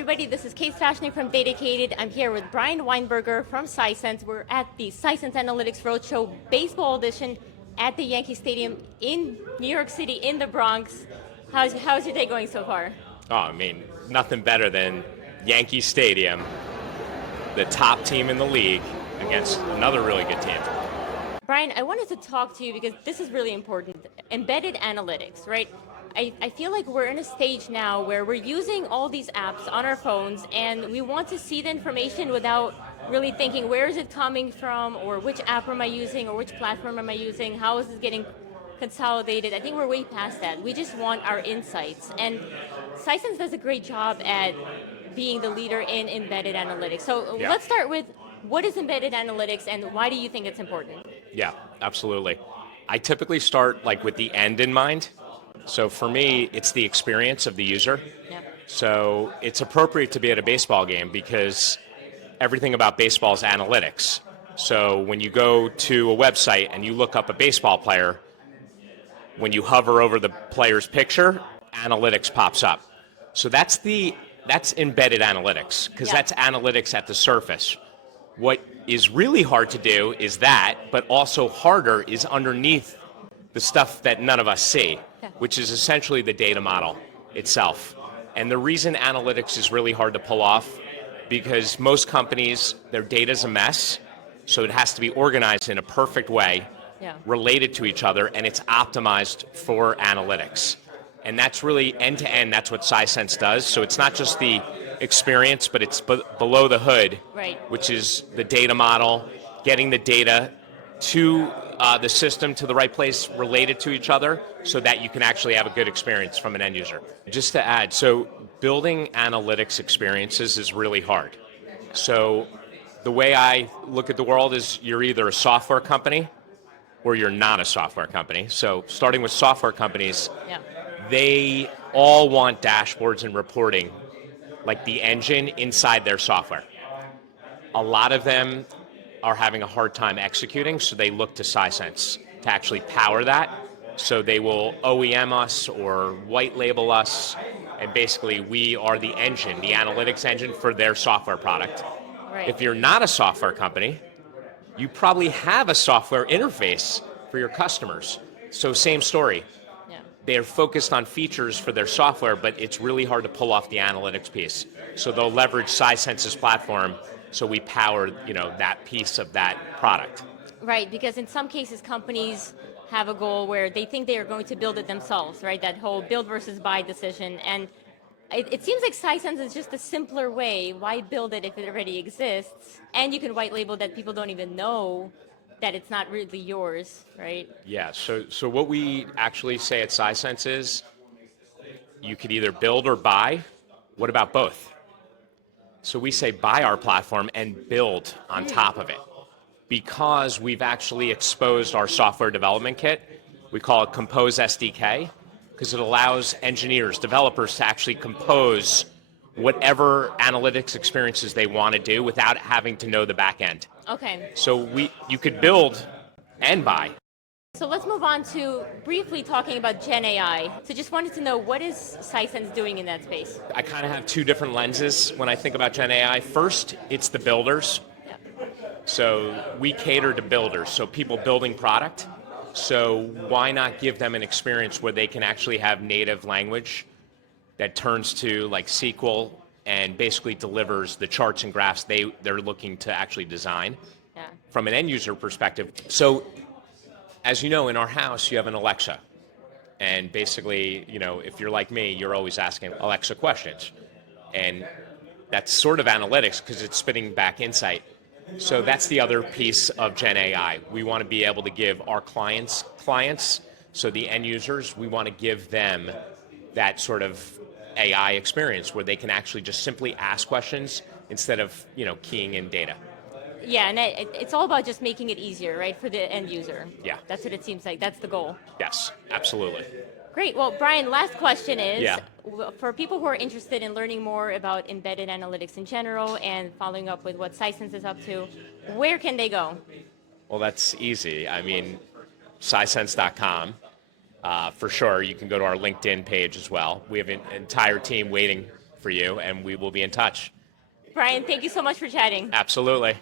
everybody. This is Kate Stashny from DATAcated. I'm here with Brian Weinberger from Sisense. We're at the Sisense Analytics Roadshow Baseball Edition at the Yankee Stadium in New York City, in the Bronx. How's your day going so far? Oh, I mean, nothing better than Yankee Stadium, the top team in the league, against another really good team. Brian, I wanted to talk to you because this is really important. Embedded analytics, right? I feel like we're in a stage now where we're using all these apps on our phones and we want to see the information without really thinking where is it coming from, or which app am I using, or which platform am I using, how is this getting consolidated. I think we're way past that. We just want our insights. And Sisense does a great job at being the leader in embedded analytics. So let's start with, what is embedded analytics and why do you think it's important? Yeah, absolutely. I typically start with the end in mind. So for me, it's the experience of the user. Yep. So it's appropriate to be at a baseball game because everything about baseball is analytics. So when you go to a website and you look up a baseball player, when you hover over the player's picture, analytics pops up. So that's embedded analytics, because that's analytics at the surface. What is really hard to do is that, but also harder is underneath the stuff that none of us see, which is essentially the data model itself. And the reason analytics is really hard to pull off, because most companies, their data's a mess, so it has to be organized in a perfect way, related to each other, and it's optimized for analytics. And that's really end-to-end, that's what Sisense does. So it's not just the experience, but it's below the hood, which is the data model, getting the data to the system, to the right place, related to each other, so that you can actually have a good experience from an end user. Just to add, so building analytics experiences is really hard. So the way I look at the world is you're either a software company or you're not a software company. So starting with software companies, they all want dashboards and reporting, like the engine inside their software. A lot of them are having a hard time executing, so they look to Sisense to actually power that. So they will OEM us or white label us, and basically we are the engine, the analytics engine for their software product. If you're not a software company, you probably have a software interface for your customers. So same story. They're focused on features for their software, but it's really hard to pull off the analytics piece. So they'll leverage Sisense's platform, so we power that piece of that product. Right, because in some cases companies have a goal where they think they are going to build it themselves, right? That whole build versus buy decision. And it seems like Sisense is just a simpler way. Why build it if it already exists? And you can white label that people don't even know that it's not really yours, right? Yeah, so what we actually say at Sisense is you could either build or buy. What about both? So we say buy our platform and build on top of it, because we've actually exposed our software development kit. We call it Compose SDK, because it allows engineers, developers to actually compose whatever analytics experiences they want to do without having to know the back end. Okay. So you could build and buy. So let's move on to briefly talking about GenAI. So just wanted to know, what is Sisense doing in that space? I kind of have two different lenses when I think about GenAI. First, it's the builders. So we cater to builders, so people building product. So why not give them an experience where they can actually have native language that turns to SQL and basically delivers the charts and graphs they're looking to actually design from an end user perspective. So as you know, in our house, you have an Alexa. And basically, if you're like me, you're always asking Alexa questions. And that's sort of analytics because it's spitting back insight. So that's the other piece of GenAI. We want to be able to give our clients, so the end users, we want to give them that sort of AI experience where they can actually just simply ask questions instead of keying in data. Yeah, and it's all about just making it easier, right, for the end user. Yeah. That's what it seems like. That's the goal. Yes, absolutely. Great. Well, Brian, last question is, for people who are interested in learning more about embedded analytics in general and following up with what Sisense is up to, where can they go? Well, that's easy. I mean, Sisense.com. For sure, you can go to our LinkedIn page as well. We have an entire team waiting for you, and we will be in touch. Brian, thank you so much for chatting. Absolutely.